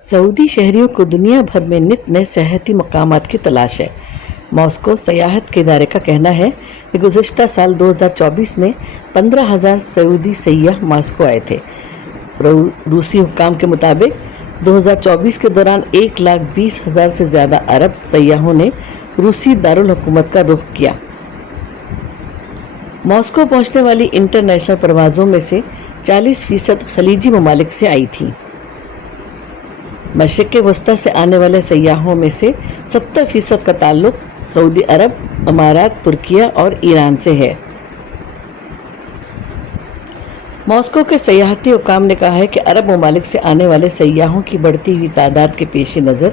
سعودی شہریوں کو دنیا بھر میں نت نئے سیاحتی مقامات کی تلاش ہے۔ ماسکو سیاحت کے ادارے کا کہنا ہے کہ گزشتہ سال 2024 میں 15,000 سعودی سیاح ماسکو آئے تھے۔ روسی حکام کے مطابق 2024 کے دوران 1,20,000 سے زیادہ عرب سیاحوں نے روسی دارالحکومت کا رخ کیا۔ ماسکو پہنچنے والی انٹرنیشنل پروازوں میں سے 40% خلیجی ممالک سے آئی تھیں۔ مشرق وسطیٰ سے آنے والے سیاحوں میں سے 70% کا تعلق سعودی عرب، امارات، ترکیہ اور ایران سے ہے۔ ماسکو کے سیاحتی حکام نے کہا ہے کہ عرب ممالک سے آنے والے سیاحوں کی بڑھتی ہوئی تعداد کے پیش نظر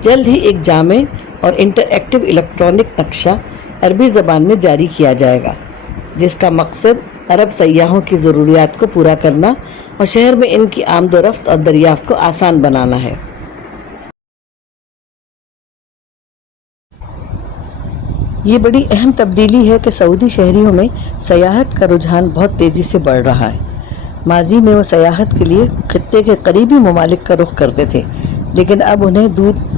جلد ہی ایک جامع اور انٹر ایکٹیو الیکٹرانک نقشہ عربی زبان میں جاری کیا جائے گا، جس کا مقصد عرب سیاحوں کی ضروریات کو پورا کرنا اور شہر میں ان کی آمد و رفت اور دریافت کو آسان بنانا ہے۔ یہ بڑی اہم تبدیلی ہے کہ سعودی شہریوں میں سیاحت کا رجحان بہت تیزی سے بڑھ رہا ہے۔ ماضی میں وہ سیاحت کے لیے خطے کے قریبی ممالک کا رخ کرتے تھے، لیکن اب انہیں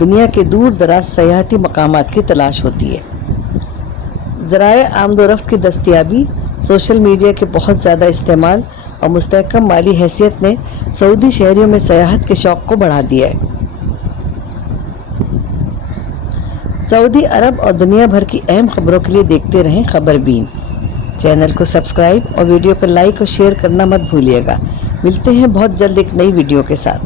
دنیا کے دور دراز سیاحتی مقامات کی تلاش ہوتی ہے۔ ذرائع آمد و رفت کی دستیابی، سوشل میڈیا کے بہت زیادہ استعمال اور مستحکم مالی حیثیت نے سعودی شہریوں میں سیاحت کے شوق کو بڑھا دیا ہے۔ سعودی عرب اور دنیا بھر کی اہم خبروں کے لیے دیکھتے رہیں خبر بین۔ چینل کو سبسکرائب اور ویڈیو کو لائک اور شیئر کرنا مت بھولیے گا۔ ملتے ہیں بہت جلد ایک نئی ویڈیو کے ساتھ۔